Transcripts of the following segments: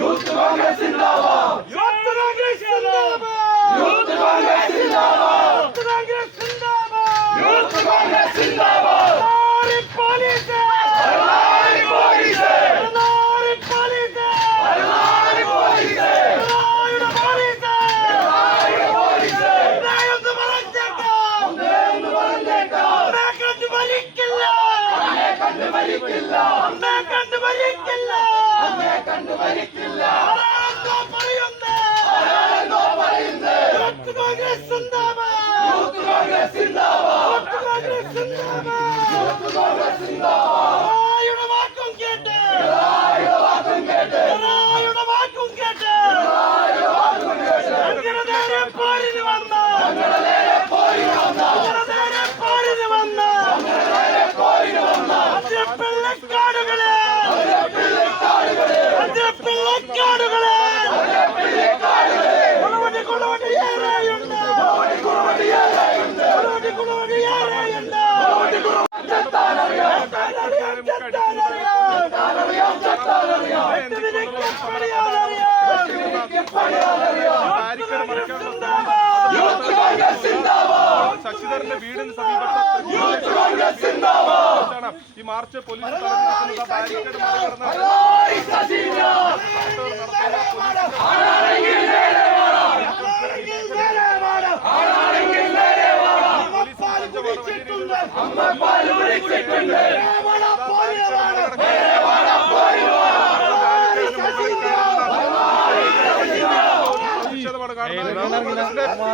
Youth Congress youth Congress സിന്ദാബാദ് youth Congress സിന്ദാബാദ് ഭരണാരി പോലീസ് ഭരണാരി പോലീസ് ഭരണാരി പോലീസ് ഒന്നേ ഒന്ന് പറഞ്ഞേക്കാം അമ്മയെ കണ്ട് മരിക്കില്ല അമ്മയെ കണ്ട് മരിക്കില്ല. ശശിധരന്റെ വീടിന് സമീപത്ത് യൂത്ത് കോൺഗ്രസ് സിന്ദാബാദ് ഈ മാർച്ച് പോലീസ് ബാരിക്കേഡ് മറികടന്ന് ഭരണാരി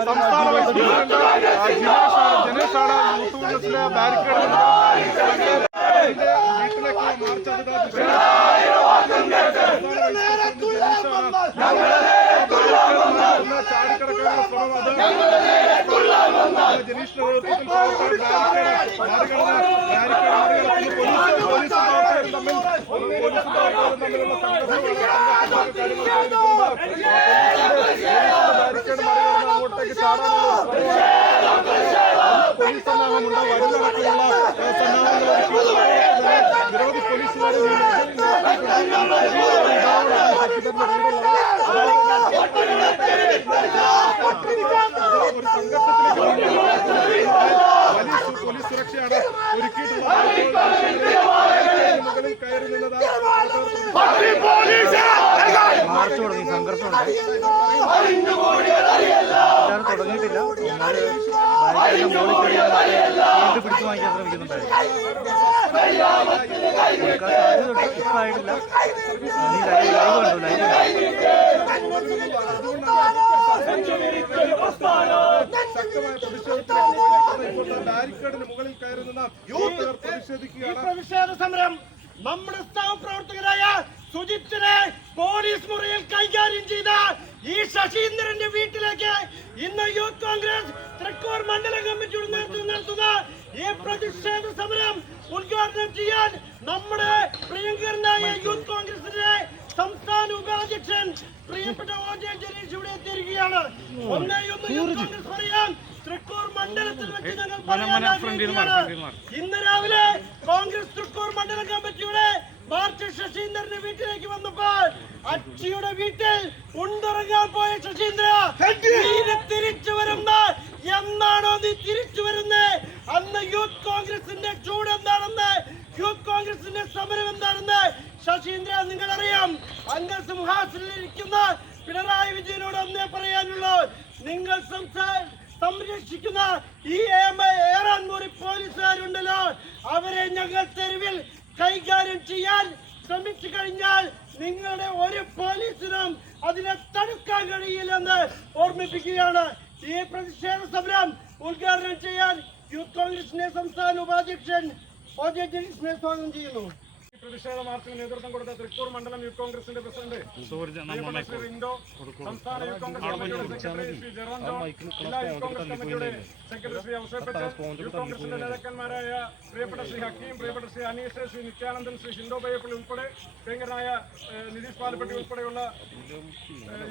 സംസ്ഥാന വൈസ് പ്രസിഡന്റ് ജിനേഷാണ് യൂത്ത് കോൺഗ്രസിന്റെ ബാരിക്കേഡ് വീട്ടിലേക്ക് മാർച്ച് അതിനകത്ത് ചാടിക്കടക്കാനുള്ള ശ്രമം അത് ജനീഷിന്റെ നേതൃത്വത്തിൽ പോലീസ് പ്രവർത്തകരും തമ്മിൽ പോലീസ് പ്രവർത്തകരും തമ്മിലുള്ള ബാരിക്കേഡ് മറികടന്ന് അങ്ങോട്ടേക്ക് ചാടാനുള്ള പോലീസ് സന്നാഹമുണ്ട് വരുന്നടക്കമുള്ള സന്നാഹങ്ങൾ നിരവധി പോലീസുകാരെ ഒരു സംഘർഷത്തിലേക്ക് വലിയ സു- പോലീസ് സുരക്ഷയാണ് ഒരുക്കിയിട്ടുള്ളത് കയറി നിന്നതാണ് ഇതാണ് തുടങ്ങിയിട്ടില്ല വീണ്ടും പിടിച്ചു വാങ്ങിക്കാൻ ശ്രമിക്കുന്നുണ്ടായിരുന്നു കൊടുക്കാൻ സാധ്യതയുണ്ട് ഇപ്പം ആയിട്ടില്ല നീ ലൈവ് ലൈവ് കണ്ടു ലൈവ് ബാരിക്കേഡിന് മുകളിൽ കയറുന്ന ഈ പ്രതിഷേധിക്കുകയാണ്. പ്രതിഷേധ സമരം നമ്മുടെ പ്രവർത്തകരായ സുജിത്തിനെ പോലീസ് മുറിയിൽ കൈകാര്യം ചെയ്ത ഈ ശശീന്ദ്രന്റെ വീട്ടിലേക്ക് ഇന്ന് യൂത്ത് കോൺഗ്രസ് തൃക്കൂർ മണ്ഡലം കമ്മിറ്റിയുടെ നേതൃത്വം നടത്തുന്ന ഈ പ്രതിഷേധ സമരം ഉദ്ഘാടനം ചെയ്യാൻ നമ്മുടെ പ്രിയങ്കരനായ യൂത്ത് കോൺഗ്രസിന്റെ സംസ്ഥാന ഉപാധ്യക്ഷൻ പ്രിയപ്പെട്ട ഒ ജെ ഇവിടെ എത്തിയിരിക്കുകയാണ്. ഒന്നേ ഒന്ന് യൂത്ത് കോൺഗ്രസ് പറയാം. തൃക്കൂർ മണ്ഡലത്തിൽ വെച്ച് ഞങ്ങൾ പറയാൻ ആഗ്രഹിക്കുകയാണ്. ഇന്ന് രാവിലെ കോൺഗ്രസ് തൃക്കൂർ മണ്ഡലം കമ്മിറ്റിയുടെ മാർച്ച് ശശീന്ദ്രന്റെ വീട്ടിലേക്ക് വന്നപ്പോൾ അച്ചിയുടെ വീട്ടിൽ ഉണ്ടിറങ്ങാൻ പോയ ശശീന്ദ്ര തിരിച്ചു വരുന്ന. എന്നാണോ നീ തിരിച്ചു വരുന്നത് അന്ന് യൂത്ത് കോൺഗ്രസിന്റെ ചൂട് എന്താണെന്ന്? യൂത്ത് കോൺഗ്രസിന്റെ സമരം എന്താണെന്ന്? ശശീന്ദ്ര നിങ്ങൾ അറിയാം അംഗസിംഹാസനിൽ ഇരിക്കുന്ന പിണറായി വിജയനോട് ഒന്നേ പറയാനുള്ളൂ? നിങ്ങൾ സംരക്ഷിക്കുന്ന ഈ ഏറാൻമുറി പോലീസുകാരുണ്ടല്ലോ. അവരെ ഞങ്ങൾ തെരുവിൽ കൈകാര്യം ചെയ്യാൻ ശ്രമിച്ചു കഴിഞ്ഞാൽ നിങ്ങളുടെ ഒരു പോലീസിനും അതിനെ തടുക്കാൻ കഴിയില്ലെന്ന് ഓർമ്മിപ്പിക്കുകയാണ്. ഈ പ്രതിഷേധ സമരം ഉദ്ഘാടനം ചെയ്യാൻ യൂത്ത് കോൺഗ്രസിന്റെ സംസ്ഥാന ഉപാധ്യക്ഷൻ സ്വാഗതം ചെയ്യുന്നു. പ്രതിഷേധ മാർച്ചിന് നേതൃത്വം കൊടുത്ത തൃക്കൂർ മണ്ഡലം യൂത്ത് കോൺഗ്രസിന്റെ പ്രസിഡന്റ് ഇൻഡോ സംസ്ഥാന യൂത്ത് കോൺഗ്രസ് സെക്രട്ടറി ശ്രീ ജെറോണ്ടോ ജില്ലാ യൂത്ത് കോൺഗ്രസ് കമ്മിറ്റിയുടെ സെക്രട്ടറി ശ്രീ യൂത്ത് കോൺഗ്രസിന്റെ നേതാക്കന്മാരായ പ്രിയപ്പെട്ട ശ്രീ ഹക്കീം പ്രിയപ്പെട്ട ശ്രീ അനീഷ് ശ്രീ നിത്യാനന്ദൻ ശ്രീ ഷിൻഡോ ബയ്യപ്പള്ളി ഉൾപ്പെടെ പ്രിയങ്കരനായ ഏഹ്, നിതീഷ് പാലപ്പെട്ടി ഉൾപ്പെടെയുള്ള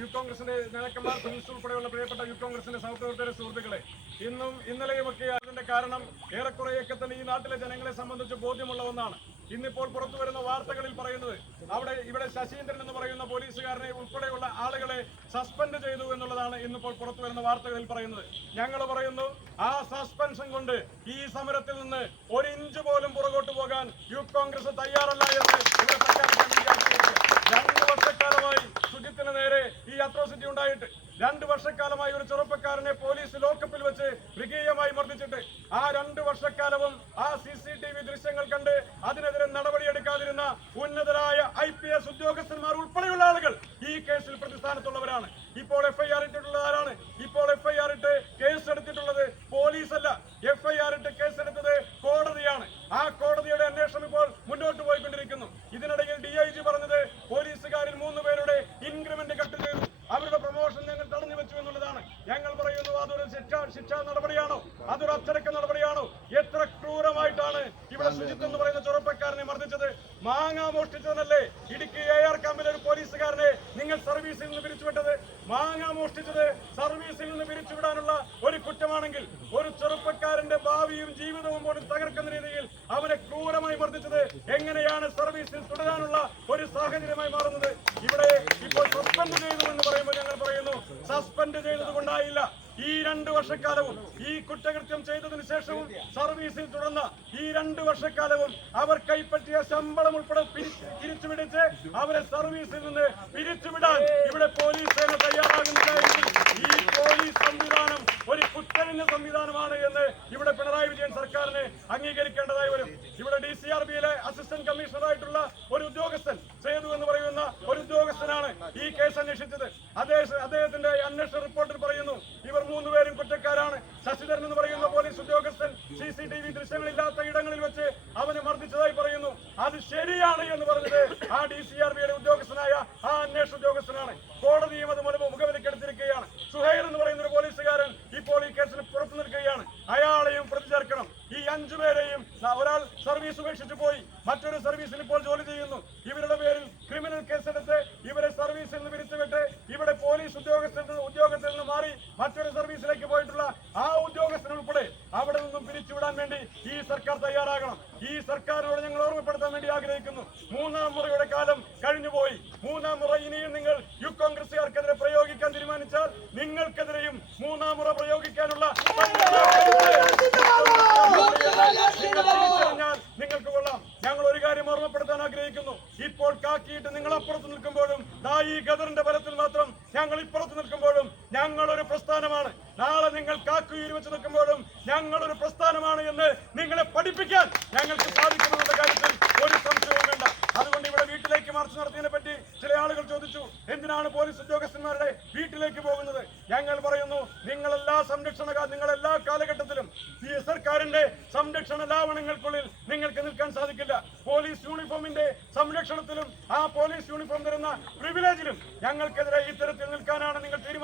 യൂത്ത് കോൺഗ്രസിന്റെ നേതാക്കന്മാർ പ്രിൻസ് ഉൾപ്പെടെയുള്ള പ്രിയപ്പെട്ട യൂത്ത് കോൺഗ്രസിന്റെ സഹപ്രവർത്തകരെ സുഹൃത്തുക്കളെ ഇന്നും ഇന്നലെയുമൊക്കെ അതിന്റെ കാരണം ഏറെക്കുറെയൊക്കെ തന്നെ ഈ നാട്ടിലെ ജനങ്ങളെ സംബന്ധിച്ച് ബോധ്യമുള്ള ഒന്നാണ്. ഇന്നിപ്പോൾ പുറത്തു വരുന്ന വാർത്തകളിൽ പറയുന്നത് അവിടെ ഇവിടെ ശശീന്ദ്രൻ എന്ന് പറയുന്ന പോലീസുകാരനെ ഉൾപ്പെടെയുള്ള ആളുകളെ സസ്പെൻഡ് ചെയ്തു എന്നുള്ളതാണ് ഇന്നിപ്പോൾ പുറത്തു വരുന്ന വാർത്തകളിൽ പറയുന്നത് ഞങ്ങൾ പറയുന്നു ആ സസ്പെൻഷൻ കൊണ്ട് ഈ സമരത്തിൽ നിന്ന് ഒരു ഇഞ്ച് പോലും പുറകോട്ട് പോകാൻ യൂത്ത് കോൺഗ്രസ് തയ്യാറല്ല എന്ന്. രണ്ട് വർഷക്കാലമായി ശുചിത്തിന് നേരെ ഈ അട്രോസിറ്റി ഉണ്ടായിട്ട് രണ്ട് വർഷക്കാലമായി ഒരു ചെറുപ്പക്കാരനെ പോലീസ് ലോക്കപ്പിൽ വെച്ച് മൃഗീയമായി മർദ്ദിച്ചിട്ട്. ആ രണ്ട് വർഷക്കാലവും ആ സി സി ടി വി ദൃശ്യങ്ങൾ കണ്ട് അതിനെതിരെ നടപടിയെടുക്കാതിരുന്ന ഉന്നതരായ ഐ പി എസ് ഉദ്യോഗസ്ഥന്മാർ ഉൾപ്പെടെയുള്ള ആളുകൾ ഈ കേസിൽ പ്രതിസ്ഥാനത്തുള്ളവരാണ്. ഇപ്പോൾ എഫ്ഐആർ ഇട്ടിട്ടുള്ളത് ആരാണ്? ഇപ്പോൾ എഫ്ഐആർ ഇട്ട് കേസ് എടുത്തിട്ടുള്ളത് പോലീസ് അല്ല എഫ്ഐആർ ഇട്ട് കേസ് എടുത്തത് കോടതിയാണ്. ആ കോടതിയുടെ അന്വേഷണം ഇപ്പോൾ മുന്നോട്ട് പോയിക്കൊണ്ടിരിക്കുന്നു ഇതിനിടയിൽ ഡി ഐ ജി പറഞ്ഞത് പോലീസുകാരിൽ മൂന്ന് പേരുടെ ഇൻക്രിമെന്റ് കട്ട് ചെയ്തു അവരുടെ പ്രൊമോഷൻ ഞങ്ങൾ തടഞ്ഞു വെച്ചു എന്നുള്ളതാണ് ഞങ്ങൾ പറയുന്നു അതൊരു ശിക്ഷ ശിക്ഷാ നടപടിയാണോ അതൊരു അച്ചടക്ക നടപടിയാണോ എത്ര ക്രൂരമായിട്ടാണ് ഇവിടെ സുജിത്ത് എന്ന് പറയുന്ന ചെറുപ്പക്കാരനെ മർദ്ദിച്ചത് മാങ്ങ മോഷ്ടിച്ചതല്ലേ ഇടുക്കി എ ആർ ക്യാമ്പിലെ ഒരു പോലീസുകാരനെ നിങ്ങൾ സർവീസിൽ നിന്ന് പിരിച്ചുവിട്ടത് മാങ്ങ മോഷ്ടിച്ചത് സർവീസിൽ നിന്ന് പിരിച്ചുവിടാനുള്ള ഒരു കുറ്റമാണെങ്കിൽ ഒരു ചെറുപ്പക്കാരന്റെ ഭാവിയും ജീവിതവും പോലും തകർക്കുന്ന രീതിയിൽ അവനെ ക്രൂരമായി മർദ്ദിച്ചത് എങ്ങനെയാണ് സർവീസിൽ തുടരാനുള്ള ഒരു സാഹചര്യമായി മാറുന്നത് ഇവിടെ ഇപ്പോൾ സസ്പെൻഡ് ചെയ്തു എന്ന് പറയുമ്പോൾ ഞങ്ങൾ പറയുന്നു സസ്പെൻഡ് ചെയ്തത് കൊണ്ടായില്ല ഈ രണ്ട് വർഷക്കാലവും ഈ കുറ്റകൃത്യം ചെയ്തതിനു ശേഷവും സർവീസിൽ തുടർന്ന ഈ രണ്ടു വർഷക്കാലവും അവർ കൈപ്പറ്റിയ ശമ്പളം ഉൾപ്പെടെ തിരിച്ചുവിടിച്ച് അവരെ സർവീസിൽ നിന്ന് പിരിച്ചുവിടാൻ ഇവിടെ പോലീസ് സേന തയ്യാറാകുന്നില്ല ഈ പോലീസ് സംവിധാനം ഒരു കുറ്റകൃത്യ സംവിധാനമാണ് എന്ന് ഇവിടെ പിണറായി വിജയൻ സർക്കാരിനെ അംഗീകരിക്കേണ്ടതായി വരും. ഇവിടെ ഡി സി ആർ ബിയിലെ അസിസ്റ്റന്റ് കമ്മീഷണറായിട്ടുള്ള ഒരു ഉദ്യോഗസ്ഥൻ സേതു എന്ന് പറയുന്ന ഒരു ഉദ്യോഗസ്ഥനാണ് ഈ കേസ് അന്വേഷിച്ചത്. അദ്ദേഹ- അദ്ദേഹത്തിന്റെ അന്വേഷണ റിപ്പോർട്ടിൽ പറയുന്നു ഇവർ മൂന്നുപേരും കുറ്റക്കാരാണ് ശശിധരൻ എന്ന് പറയുന്ന പോലീസ് ഉദ്യോഗസ്ഥൻ സി സി ടി വി ദൃശ്യങ്ങളില്ലാത്ത ഇടങ്ങളിൽ വെച്ച് അവനെ മർദ്ദിച്ചതായി പറയുന്നു. അത് ശരിയാണ് എന്ന് പറഞ്ഞത് ആ ഡി സി ആർ ബിയുടെ ഉദ്യോഗസ്ഥനായ ആ അന്വേഷണ ഉദ്യോഗസ്ഥനാണ് കോടതിയും അത് മുൻപ് മുഖവിലക്കെടുത്തിരിക്കുകയാണ് സുഹൈർ എന്ന് പറയുന്ന ഒരു പോലീസുകാരൻ ഇപ്പോൾ ഈ കേസിന് പുറത്തു നിൽക്കുകയാണ് അയാളെയും പ്രതി ചേർക്കണം ഈ അഞ്ചു പേരെയും ന- ഒരാൾ സർവീസ് ഉപേക്ഷിച്ചു പോയി മറ്റൊരു സർവീസിൽ ഇപ്പോൾ ജോലി ചെയ്യുന്നു ഇവരുടെ പേരിൽ ക്രിമിനൽ കേസെടുത്ത് ഇവരെ സർവീസിൽ നിന്ന് പിരിച്ചുവിട്ട് ഇവിടെ പോലീസ് ഉദ്യോഗസ്ഥ ഉദ്യോഗത്തിൽ നിന്ന് മാറി മറ്റൊരു സർവീസിലേക്ക് പോയിട്ടുള്ള ആ ഉദ്യോഗസ്ഥൻ ഉൾപ്പെടെ അവിടെ നിന്നും പിരിച്ചുവിടാൻ വേണ്ടി ഈ സർക്കാർ തയ്യാറാകണം ഈ സർക്കാരിനോട് ഞങ്ങൾ ഓർമ്മപ്പെടുത്താൻ വേണ്ടി ആഗ്രഹിക്കുന്നു മൂന്നാം മുറയുടെ കാലം കഴിഞ്ഞുപോയി മൂന്നാം മുറ ഇനിയും നിങ്ങൾ യുഗ് കോൺഗ്രസുകാർക്കെതിരെ പ്രയോഗിക്കാൻ തീരുമാനിച്ചാൽ നിങ്ങൾക്കെതിരെയും മൂന്നാം മുറ പ്രയോഗിക്കാനുള്ള തിരിച്ചറിഞ്ഞാൽ നിങ്ങൾക്ക് കൊള്ളാം ഞങ്ങൾ ഒരു കാര്യം ഓർമ്മപ്പെടുത്താൻ ആഗ്രഹിക്കുന്നു ഇപ്പോൾ കാക്കിയിട്ട് നിങ്ങൾ അപ്പുറത്ത് നിൽക്കുമ്പോഴും ദാ ഈ ഗദറിന്റെ ബലത്തിൽ മാത്രം ഞങ്ങൾ ഇപ്പുറത്ത് നിൽക്കുമ്പോഴും ഞങ്ങൾ ഒരു പ്രസ്ഥാനമാണ്. നാളെ നിങ്ങൾ കാക്കുയിൽ വെച്ച് നിൽക്കുമ്പോഴും ഞങ്ങൾ ഒരു പ്രസ്ഥാനമാണ് എന്ന് നിങ്ങളെ പഠിപ്പിക്കാൻ ഞങ്ങൾക്ക് സാധിക്കുമെന്നുള്ള കാര്യത്തിൽ ഒരു സംശയവും വേണ്ട. അതുകൊണ്ട് ഇവിടെ വീട്ടിലേക്ക് മാർച്ച് നടത്തിയതിനെ പറ്റി ചില ആളുകൾ ചോദിച്ചു എന്തിനാണ് പോലീസ് ഉദ്യോഗസ്ഥന്മാരുടെ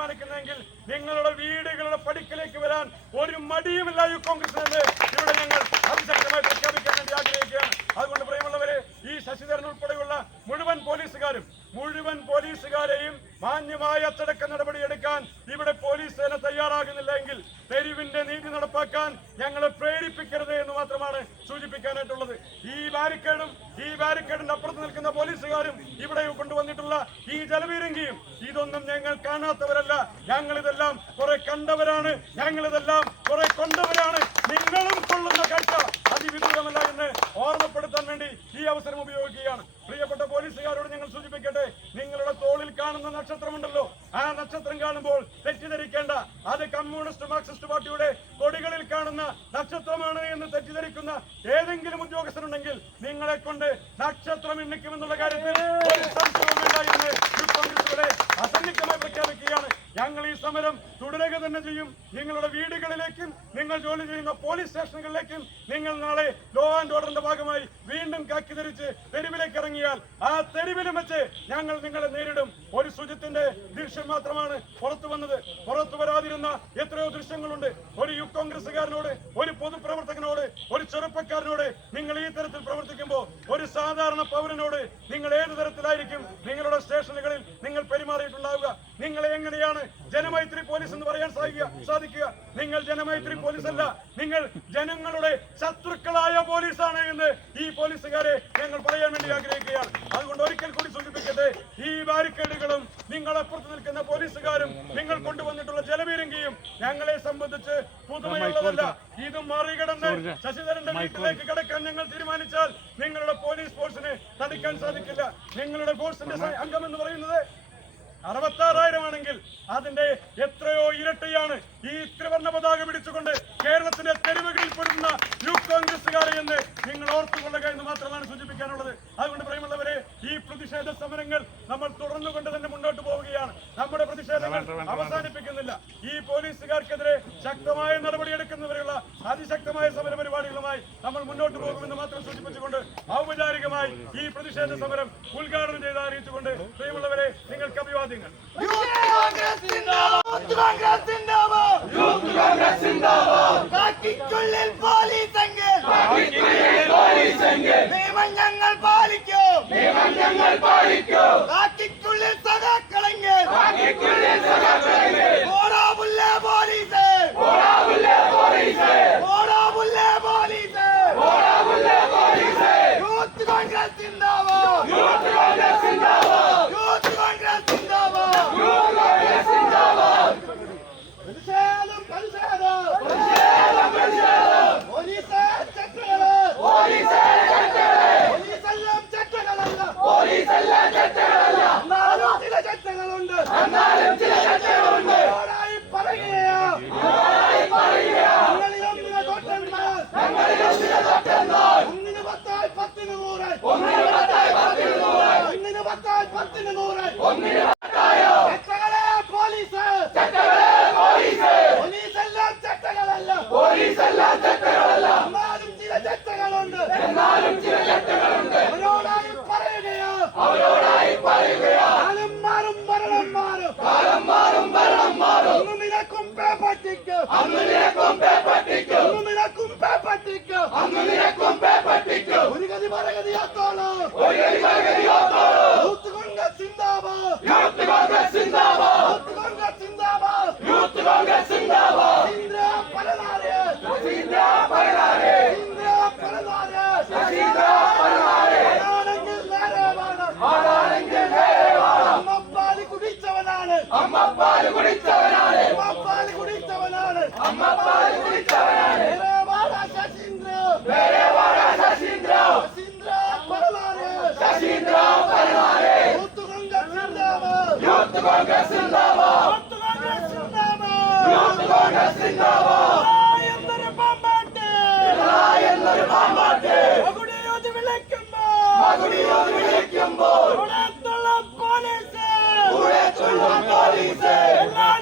തീരുമാനിക്കുന്നതെങ്കിൽ നിങ്ങളുടെ വീടുകളുടെ പടിക്കലേക്ക് വരാൻ ഒരു മടിയുമില്ല യു കോൺഗ്രസ് എന്ന് ഇവിടെ ഞങ്ങൾ അതിശക്തമായി പ്രഖ്യാപിക്കാൻ വേണ്ടി ആഗ്രഹിക്കുകയാണ്. അതുകൊണ്ട് പ്രിയമുള്ളവരെ ഈ ശശിധരൻ ഉൾപ്പെടെയുള്ള മുഴുവൻ പോലീസുകാരും മുഴുവൻ പോലീസുകാരെയും മാന്യമായ അച്ചടക്ക നടപടിയെടുക്കാൻ ഇവിടെ പോലീസ് സേന തയ്യാറാകുന്നില്ല എങ്കിൽ തെരുവിന്റെ നീതി നടപ്പാക്കാൻ ഞങ്ങളെ പ്രേരിപ്പിക്കരുത് എന്ന് മാത്രമാണ് സൂചിപ്പിക്കാനായിട്ടുള്ളത് ഈ ബാരിക്കേഡും ഈ ബാരിക്കേഡിന്റെ അപ്പുറത്ത് നിൽക്കുന്ന പോലീസുകാരും ഇവിടെ കൊണ്ടുവന്നിട്ടുള്ള ഈ ജലവീരങ്കിയും ഇതൊന്നും ഞങ്ങൾ കാണാത്തവരല്ല ഞങ്ങൾ ഇതെല്ലാം കുറെ കണ്ടവരാണ് ഞങ്ങൾ ഇതെല്ലാം കുറെ കൊണ്ടവരാണ് നിങ്ങളും കൊള്ളുന്ന കാഴ്ച അതിവിദൂരമല്ല എന്ന് ഓർമ്മപ്പെടുത്താൻ വേണ്ടി ഈ അവസരം ഉപയോഗിക്കുകയാണ്. പ്രിയപ്പെട്ട പോലീസുകാരോട് ഞങ്ങൾ സൂചിപ്പിക്കട്ടെ നിങ്ങളുടെ തോളിൽ കാണുന്ന നക്ഷത്രമുണ്ടല്ലോ. ആ നക്ഷത്രം കാണുമ്പോൾ തെറ്റിദ്ധരിക്കേണ്ട അത് കമ്മ്യൂണിസ്റ്റ് മാർക്സിസ്റ്റ് പാർട്ടിയുടെ കൊടികളിൽ കാണുന്ന നക്ഷത്രമാണ് എന്ന് തെറ്റിദ്ധരിക്കുന്ന ഏതെങ്കിലും ഉദ്യോഗസ്ഥരുണ്ടെങ്കിൽ നിങ്ങളെ കൊണ്ട് നക്ഷത്രം എണ്ണിക്കുമെന്നുള്ള കാര്യത്തിൽ ഒരു സംശയവും വേണ്ട എന്ന് യൂത്ത് കോൺഗ്രസ് ഇവിടെ അസന്നിഗ്ധമായി പ്രഖ്യാപിക്കുകയാണ്. ഞങ്ങൾ ഈ സമരം തുടരുക തന്നെ ചെയ്യും. നിങ്ങളുടെ വീടുകളിലേക്കും നിങ്ങൾ ജോലി ചെയ്യുന്ന പോലീസ് സ്റ്റേഷനുകളിലേക്കും നിങ്ങൾ നാളെ ലോ ആൻഡ് ഓർഡറിന്റെ ഭാഗമായി വീണ്ടും കാക്കി ധരിച്ച് തെരുവിലേക്ക് ഇറങ്ങിയാൽ ആ തെരുവിലും വെച്ച് ഞങ്ങൾ നിങ്ങളെ നേരിടും. ഒരു ശുചിത്തിന്റെ ദൃശ്യം മാത്രമാണ് പുറത്തു വന്നത്. പുറത്തു വരാതിരുന്ന എത്രയോ ദൃശ്യങ്ങളുണ്ട്. ഒരു യു കോൺഗ്രസുകാരനോട് ഒരു പൊതുപ്രവർത്തകനോട് ഒരു ചെറുപ്പക്കാരനോട് നിങ്ങൾ ഈ തരത്തിൽ പ്രവർത്തിക്കുമ്പോൾ ഒരു സാധാരണ പൗരനോട് നിങ്ങൾ ഏത് തരത്തിലായിരിക്കും നിങ്ങളുടെ സ്റ്റേഷനുകളിൽ നിങ്ങൾ പെരുമാറിയിട്ടുണ്ടാവുക? നിങ്ങൾ എങ്ങനെയാണ് ജനമൈത്രി പോലീസ് എന്ന് പറയാൻ സാധിക്കുക സാധിക്കുക. നിങ്ങൾ ജനമൈത്രി പോലീസ് അല്ല നിങ്ങൾ ജനങ്ങളുടെ ശത്രുക്കളായ പോലീസാണ് എന്ന് ഈ പോലീസുകാരെ ഞങ്ങൾ പറയാൻ വേണ്ടി ആഗ്രഹിക്കുകയാണ്. അതുകൊണ്ട് ഒരിക്കൽ കൂടി സൂചിപ്പിക്കട്ടെ ഈ ബാരിക്കേഡുകളും നിങ്ങളപ്പുറത്ത് നിൽക്കുന്ന പോലീസുകാരും നിങ്ങൾ കൊണ്ടുവന്നിട്ടുള്ള ജലപീരങ്കിയും ഞങ്ങളെ സംബന്ധിച്ച് പുതുമയുള്ളതല്ല. ഇത് മറികടന്ന് ശശിധരന്റെ വീട്ടിലേക്ക് കിടക്കാൻ ഞങ്ങൾ തീരുമാനിച്ചാൽ നിങ്ങളുടെ പോലീസ് ഫോഴ്സിനെ തടിക്കാൻ സാധിക്കില്ല. നിങ്ങളുടെ ഫോഴ്സിന്റെ അംഗം എന്ന് പറയുന്നത് അറുപത്താറായിരം ആണെങ്കിൽ അതിന്റെ എത്രയോ ഇരട്ടിയാണ് ഈ ത്രിവർണ പതാക പിടിച്ചുകൊണ്ട് കേരളത്തിന്റെ തെരുവുകളിൽ പെടുന്ന യൂത്ത് കോൺഗ്രസുകാരെ എന്ന് നിങ്ങൾ ഓർത്തുകൊള്ളുക എന്ന് മാത്രമാണ് സൂചിപ്പിക്കാനുള്ളത്. അതുകൊണ്ട് പ്രിയമുള്ളവരെ ഈ പ്രതിഷേധ സമരങ്ങൾ നമ്മൾ തുടർന്നുകൊണ്ട് തന്നെ മുന്നോട്ട് പോവുകയാണ്. നമ്മുടെ പ്രതിഷേധങ്ങൾ അവസാനിപ്പിക്കുന്നില്ല. ഈ പോലീസുകാർക്കെതിരെ ശക്തമായ നടപടിയെടുക്കുന്നവരെയുള്ള അതിശക്തമായ സമര പരിപാടികളുമായി നമ്മൾ മുന്നോട്ട് പോകുമെന്ന് മാത്രം സൂചിപ്പിച്ചുകൊണ്ട് ഔപചാരികമായി ഈ പ്രതിഷേധ സമരം ഉദ്ഘാടനം ചെയ്ത് അറിയിച്ചുകൊണ്ട് പ്രിയമുള്ളവരെ നിങ്ങൾക്ക് അഭിവാദ്യങ്ങൾ. യൂത്ത് നിയമം ഞങ്ങൾ പാലിക്കും. നിയമം ഞങ്ങൾ പാലിക്കും കാക്കിക്കുള്ളിൽ സഖാക്കളെങ്കിൽ കാക്കിക്കുള്ളിൽ സഖാക്കളെങ്കിൽ ഓടാ പുല്ലേ പോലീസ് ഓടാ പുല്ലേ പോലീസ് ഓടാ പുല്ലേ പോലീസ് ഓടാ പുല്ലേ പോലീസ് യൂത്ത് കോൺഗ്രസ് സിന്ദാബാദ് യൂത്ത് കോൺഗ്രസ് സിന്ദാബാദ് യൂത്ത് കോൺഗ്രസ് സിന്ദാബാദ് യൂത്ത് കോൺഗ്രസ് സിന്ദാബാദ് പ്രതിഷേധം പ്രതിഷേധം പ്രതിഷേധം പ്രതിഷേധം പോലീസ് ചട്ടകൾ പോലീസ് ചട്ടകൾ പോലീസെല്ലാം ചട്ടകളല്ല പോലീസെല്ലാം ചട്ടകളല്ല എന്നാലും ചില ചട്ടകളുണ്ട് എന്നാലും ചില ചട്ടകളുണ്ട് ഓടായി പറയുകയാ ഓടായി പറയുകയാ ഞങ്ങളിലൊന്നിനെ തൊട്ടന്മാർ ഞങ്ങളിലൊന്നിനെ തൊട്ടന്മാർ ഒന്നിന് പത്തായി പത്തിന് നൂറ് ഒന്നിന് പത്തായി പത്തിന് നൂറ് ഒന്നിന് പത്തായി പത്തിന് നൂറ് ഒന്നിന് പത്തായോ ചട്ടകളെ പോലീസ് ചട്ടകളെ പോലീസ് പോലീസെല്ലാം ചട്ടകളല്ല പോലീസെല്ലാം ചട്ടകളല്ല എന്നാലും ചില ചട്ടകളുണ്ട് എന്നാലും ചില ചട്ടകളുണ്ട് അവരോടായി പറയുകയാ അവരോടായി പറയുകയാ കാലം മാറും ഭരണം മാറും കാലം മാറും ഭരണം മാറും അന്ന് നിനക്കും പേപ്പട്ടിക്ക് അന്ന് നിനക്കും പേപ്പട്ടിക്ക് അന്ന് നിനക്കും പേപ്പട്ടിക്ക് അന്ന് നിനക്കും പേപ്പട്ടിക്ക് ഒരു ഗതി മരഗതിയാത്തോളൂ ഒരു ഗതി മരഗതിയാത്തോളൂ യൂത്ത് കോൺഗ്രസ് സിന്ദാബാദ് യൂത്ത് കോൺഗ്രസ് സിന്ദാബാദ് യൂത്ത് കോൺഗ്രസ് സിന്ദാബാദ് യൂത്ത് കോൺഗ്രസ് സിന്ദാബാദ് ഇന്ദ്ര പരനാരെ ഇന്ദ്ര പരനാരെ ഇന്ദ്ര പരനാരെ ഇന്ദ്ര പരനാരെ ആണെങ്കിൽ നേരെ വേണം ആണെങ്കിൽ നേരെ വേണം അമ്മപ്പാൽ കുടിച്ചവനാണ് അമ്മപ്പാൽ കുടിച്ചവനാണ് അമ്മപ്പാൽ കുടിച്ചവനാണ് അമ്മപ്പാൽ കുടിച്ചവനാണ് വേറെ വാടാ ശശീന്ദ്ര വേറെ വാടാ ശശീന്ദ്ര ശശീന്ദ്ര പരനാരെ ശശീന്ദ്ര പരനാരെ യൂത്ത് കോൺഗ്രസ് സിന്ദാബാദ് യൂത്ത് കോൺഗ്രസ് സിന്ദാബാദ് യൂത്ത് കോൺഗ്രസ് സിന്ദാബാദ് എന്നൊരു പാമ്പാട്ട് എന്നൊരു പാമ്പാട്ട് മകുടിയോത് വിളിക്കുമ്പോൾ മകുടിയോത് വിളിക്കുമ്പോൾ ഉടത്തുള്ള പോലീസ് ഉടത്തുള്ള പോലീസ് എല്ലാം ഞങ്ങളുടെ തുള്ളണ്ട എല്ലാം ഞങ്ങളുടെ തുള്ളണ്ട എല്ലാം ഞങ്ങളുടെ തുള്ളണ്ട എല്ലാം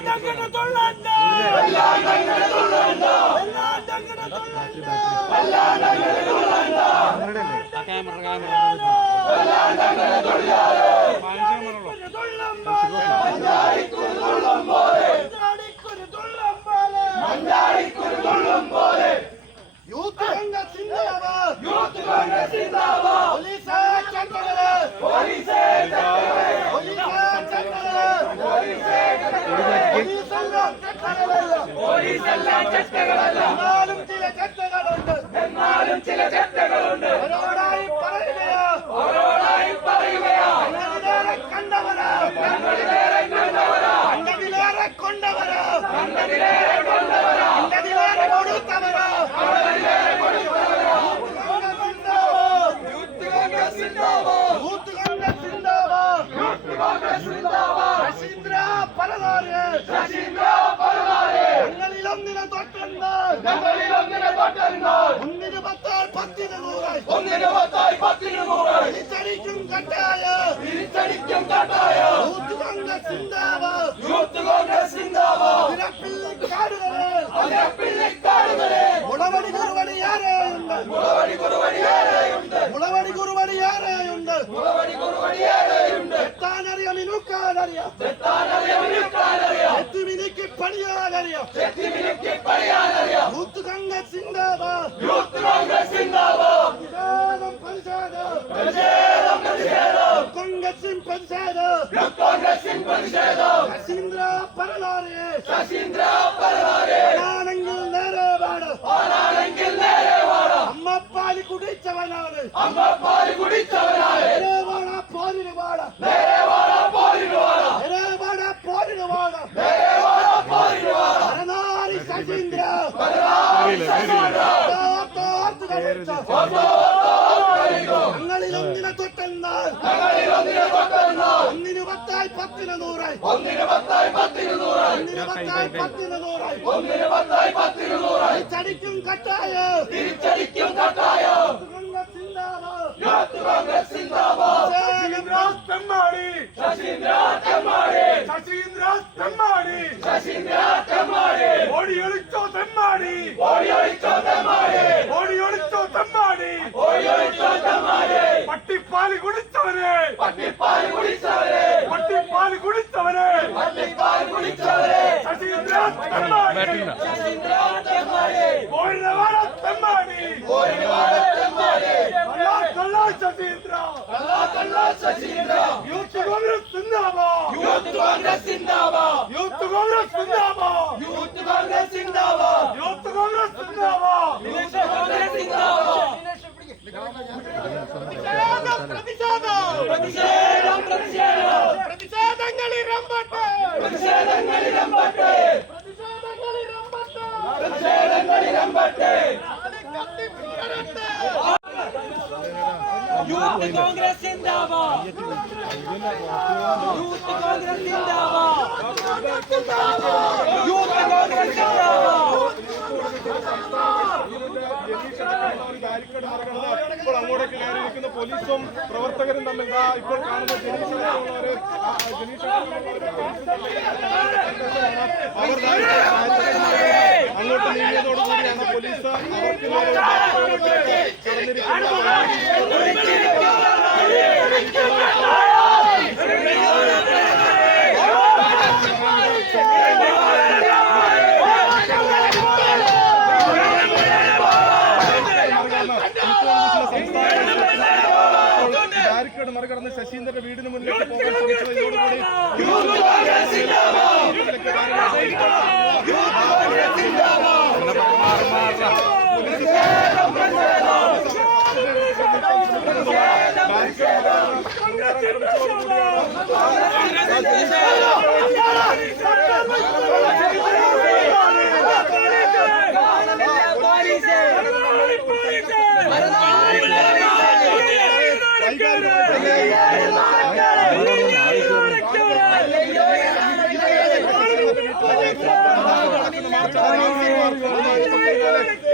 ഞങ്ങളുടെ തുള്ളണ്ട. എല്ലാം ഞങ്ങളുടെ തൊഴിലാളി പോലീസെല്ലാം ചട്ടകളല്ല എന്നാലും ചില ചട്ടകളുണ്ട് എന്നാലും ചില ചട്ടകളുണ്ട് അവരോടായി പറയുകയാ അവരോടായി പറയുകയാ കണ്ടവരാ കണ്ടതിലേറെ കൊണ്ടവരാ? കൊടുത്തവരാ? കോൺഗ്രസ് കോൺഗ്രസ് കോൺഗ്രസ് പരനാര് ശശീന്ദ്ര പരനാര് ഞങ്ങളിൽ ഒന്നിനെ പത്താൽ പത്തിന് നൂറായി ഒന്നിന് പത്തായി പത്തിന് നൂറ്. തിരിച്ചടിക്കും കട്ടായ. തിരിച്ചടിക്കും കട്ടായ. യൂത്ത് കോൺഗ്രസ് സിന്ദാബാദ്. യൂത്ത് കോൺഗ്രസ് സിന്ദാബാദ് പിറപ്പിള്ളിക്കാടുകളെ അതിനെ പിള്ളിക്കാടുകളെ മുളവടി കുറുവടി ആരെയുണ്ട്? മുളവടി കുറുവടിയേറെയുണ്ട് മുളവടി കുറുവടി ആരെയുണ്ട്? മുളവടി കുറുവടിയേറെയുണ്ട് എത്താനറിയാം മിനുക്കാനറിയാം തെറ്റാനറിയാം വിളിക്കാനറിയാം എത്തിമിനിക്ക് പണിയാനറിയാം. ചെത്തിമിനുക്കി പണിയാനറിയാം. യൂത്ത് കോൺഗ്രസ് സിന്ദാബാദ്. യൂത്ത് കോൺഗ്രസ് സിന്ദാബാദ്. പ്രതിഷേധം പ്രതിഷേധം പ്രതിഷേധം പ്രതിഷേധം കോൺഗ്രസിൻ പ്രതിഷേധം യൂത്ത് കോൺഗ്രസിൻ പ്രതിഷേധം ശശീന്ദ്ര അമ്മപ്പാൽ കുടിച്ചവനാണ്. അമ്മ പാൽ കുടിച്ചവനായ നേരെ വാട പോരിന് വാട. പോരിന് വാട. പോരിന് വാട. പോരിന് വാടാ. പരനാരി ശശീന്ദ്ര. പരനാരി കളിച്ച ഞങ്ങളിൽ ഒന്നിനെ പത്തായി പത്തിന് നൂറായി. ഒന്നിന് പത്തായി പത്തിന് നൂറ് ഒന്നിന് പത്തായി പത്തിന് നൂറായി. ഒന്നിന് പത്തായി പത്തിന് നൂറ് ചടിക്കും കട്ടായ? തിരിച്ചടിക്കും കട്ടായ? കോൺഗ്രസ് സിന്ദാബാദ് ശശീന്ദ്ര തെമ്മാടി. ശശീന്ദ്ര തെമ്മാടി. ശശീന്ദ്ര തെമ്മാടി. ശശീന്ദ്ര തെമ്മാടി. ഓടി ഒളിച്ചോ തെമ്മാടി. ഓടി ഒളിച്ചോ തെമ്മാടി. ഓടി ഒളിച്ചോ തെമ്മാടി. ഓടി ഒളിച്ചോ തെമ്മാടി. കുടിച്ചവനെ പട്ടിപ്പാൽ കുടിച്ചവരെ. പട്ടിപ്പാൽ കുടിച്ചവരെ. പട്ടിപ്പാൽ കുടിച്ചവരെ. ശശീന്ദ്ര തെമ്മാടി. ശശീന്ദ്ര തെമ്മാടി. വാട തെമ്മാടി. വാടാ തെമ്മാടി. കള്ളാ കള്ളാ ശശീന്ദ്ര കള്ളാ കള്ളാ ശശീന്ദ്ര യൂത്ത് കോൺഗ്രസ് സിന്ദാബാദ്. യൂത്ത് കോൺഗ്രസ് സിന്ദാബാദ് യൂത്ത് കോൺഗ്രസ് സിന്ദാബാദ് യൂത്ത് കോൺഗ്രസ് സിന്ദാബാദ് യൂത്ത് കോൺഗ്രസ് സിന്ദാബാദ് യൂത്ത് കോൺഗ്രസ് സിന്ദാബാദ് പ്രതിഷേധം പ്രതിഷേധം പ്രതിഷേധങ്ങളിരമ്പട്ടെ പ്രതിഷേധങ്ങളിരമ്പട്ടെ പ്രതിഷേധങ്ങളിരമ്പട്ടെ പ്രതിഷേധങ്ങളിരമ്പട്ടെ യൂത്ത് കോൺഗ്രസ് സിന്ദാബാദ് യൂത്ത് കോൺഗ്രസ് സിന്ദാബാദ് യൂത്ത് കോൺഗ്രസ് സിന്ദാബാദ് ഇപ്പോൾ അങ്ങോട്ടേക്ക് കയറിയിരിക്കുന്ന പോലീസും പ്രവർത്തകരും തമ്മിൽ ഇപ്പോൾ കാണുന്ന ജനീഷ് അടക്കമുള്ളവര്, ആ, ജനീഷ് അടക്കമുള്ളവര് അവർ അങ്ങോട്ട് നീങ്ങിയതോടുകൂടിയാണ് പോലീസ് അവർക്ക് കടന്നിരിക്കുന്നത് മറികടന്ന് ശശീന്ദ്രന്റെ വീടിന് മുന്നിലേക്ക് പോകാൻ ശ്രമിച്ചതോടുകൂടി യൂത്ത് കോൺഗ്രസ് സിന്ദാബാദ് യൂത്ത് കോൺഗ്രസ് സിന്ദാബാദ്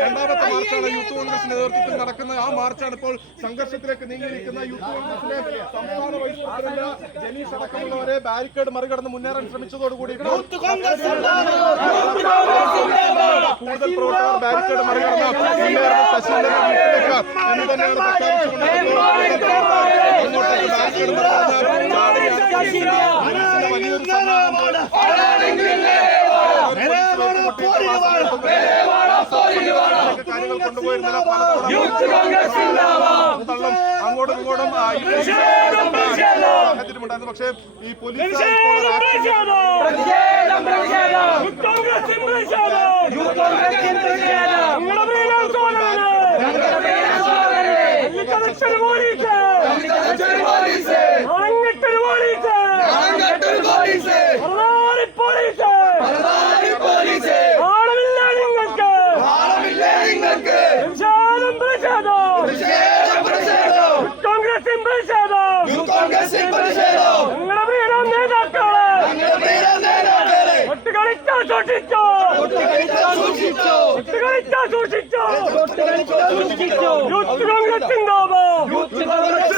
രണ്ടാമത്തെ മാർച്ചാണ് യൂത്ത് കോൺഗ്രസ് നേതൃത്വത്തിൽ നടക്കുന്ന ആ മാർച്ചാണ് ഇപ്പോൾ സംഘർഷത്തിലേക്ക് നീങ്ങിയിരിക്കുന്ന യൂത്ത് കോൺഗ്രസിലെ സംസ്ഥാന വൈസ് പ്രസിഡന്റ് ജനീഷ് അടക്കമുള്ളവരെ ബാരിക്കേഡ് മറികടന്ന് മുന്നേറാൻ ശ്രമിച്ചതോടുകൂടി കൂടുതൽ പ്രവർത്തകർ ബാരിക്കേഡ് മറികടന്ന് ശശീന്ദ്രൻ വീട്ടിലേക്ക് എന്ന് തന്നെയാണ് പ്രഖ്യാപിച്ചുകൊണ്ട് വലിയൊരു സന്നാഹമുണ്ട്. കാര്യങ്ങൾ കൊണ്ടുപോയിരുന്നില്ല തള്ളും അങ്ങോട്ടും ഇങ്ങോട്ടും സാഹചര്യമുണ്ടായിരുന്നു പക്ഷേ ഈ പോലീസ് പ്രതിഷേധം പ്രതിഷേധം. സൂക്ഷിച്ചോ. യൂത്ത് കോൺഗ്രസ് ഉണ്ടാവോ യൂത്ത് കോൺഗ്രസ്